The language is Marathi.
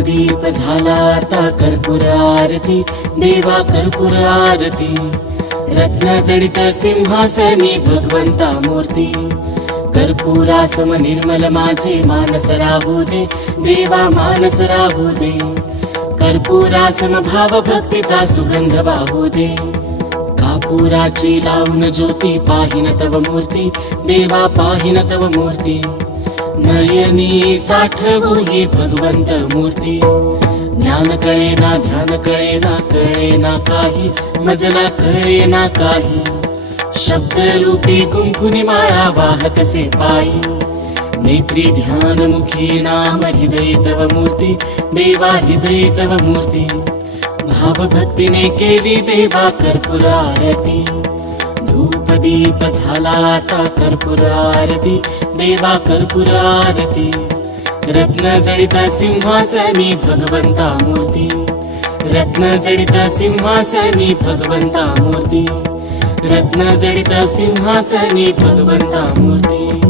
दीप झाला आता कर्पूर आरती, देवा कर्पूर आरती। रत्न जडित सिंहासनी भगवंता मूर्ती, कर्पूरासम निर्मल माझे मानस राहू दे, देवा मानस राहू दे। कर्पूरासम भाव भक्तीचा सुगंध वाहू दे, कापुराची लावून ज्योती पाहिन तव मूर्ती, देवा पाहिन तव मूर्ती। नयनी साठवू ही भगवंत मूर्ती, ज्ञान कळे ना ध्यान कळे ना काही, मजला कळे ना काही। शब्द रूपी कुंकुनी माळा वाहतसे पायी, नेत्री ध्यान मुखी नाम हृदय तव मूर्ती, देवा हृदय तव मूर्ती। भाव भक्तीने केली देवा कर्पूर आरती, धूप दीप झाला आता कर्पूर आरती, देवा कर्पूर आरती। रत्न जडित सिंहासनी भगवंता मूर्ती, रत्न जडित सिंहासनी भगवंता मूर्ती, रत्न जडित सिंहासनी भगवंता मूर्ती।